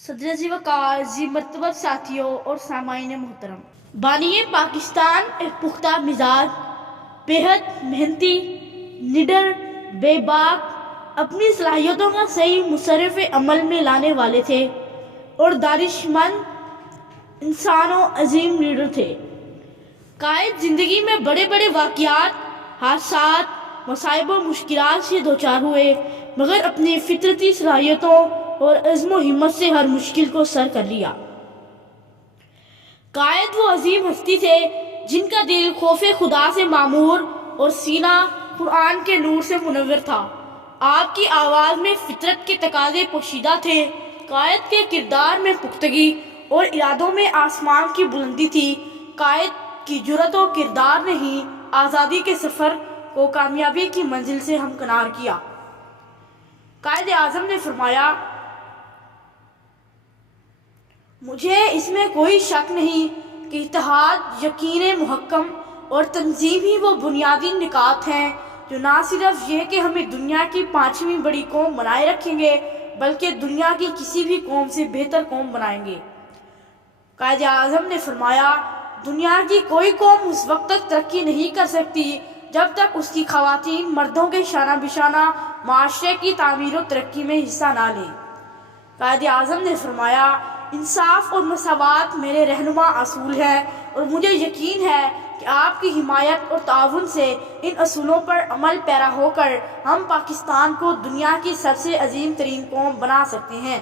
सदर जी वकार जी मरतबा साथियों और सामाइन मोहतरम, बानी पाकिस्तान एक पुख्ता मिजाज, बेहद मेहनती, निडर, बेबाक, अपनी सलाहियतों का सही मुसरफ़ अमल में लाने वाले थे और दानिशमंद इंसान और अजीम लीडर थे। कायद ज़िंदगी में बड़े बड़े वाक़यात, हादसात, मसाइब और मुश्किलात से दोचार हुए, मगर अपनी फितरती सलाहियतों और अज़्म हिम्मत से हर मुश्किल को सर कर लिया। कायद वो अजीम हस्ती थे जिनका दिल खौफे खुदा से मामूर और सीना कुरान के नूर से मुनव्वर था। आपकी आवाज़ में फितरत के तकाज़े पोशीदा थे। कायद के किरदार में पुख्तगी और इरादों में आसमान की बुलंदी थी। कायद की जुर्रत और किरदार ने ही आज़ादी के सफ़र को कामयाबी की मंजिल से हमकिनार किया। कायद आज़म ने फरमाया, मुझे इसमें कोई शक नहीं कि इत्तेहाद, यकीन मुहक्कम और तंजीम ही वो बुनियादी निकात हैं जो ना सिर्फ ये कि हमें दुनिया की 5वीं बड़ी कौम बनाए रखेंगे, बल्कि दुनिया की किसी भी कौम से बेहतर कौम बनाएंगे। कायद आज़म ने फरमाया, दुनिया की कोई कौम उस वक्त तक तरक्की नहीं कर सकती जब तक उसकी ख़वातीन मर्दों के शाना बिशाना माशरे की तामीर और तरक्की में हिस्सा ना लें। कायद आज़म ने फरमाया, इंसाफ और मसावात मेरे रहनुमा असूल हैं और मुझे यकीन है कि आपकी हिमायत और ताउन से इन असूलों पर अमल पैरा होकर हम पाकिस्तान को दुनिया की सबसे अजीम तरीन कौम बना सकते हैं।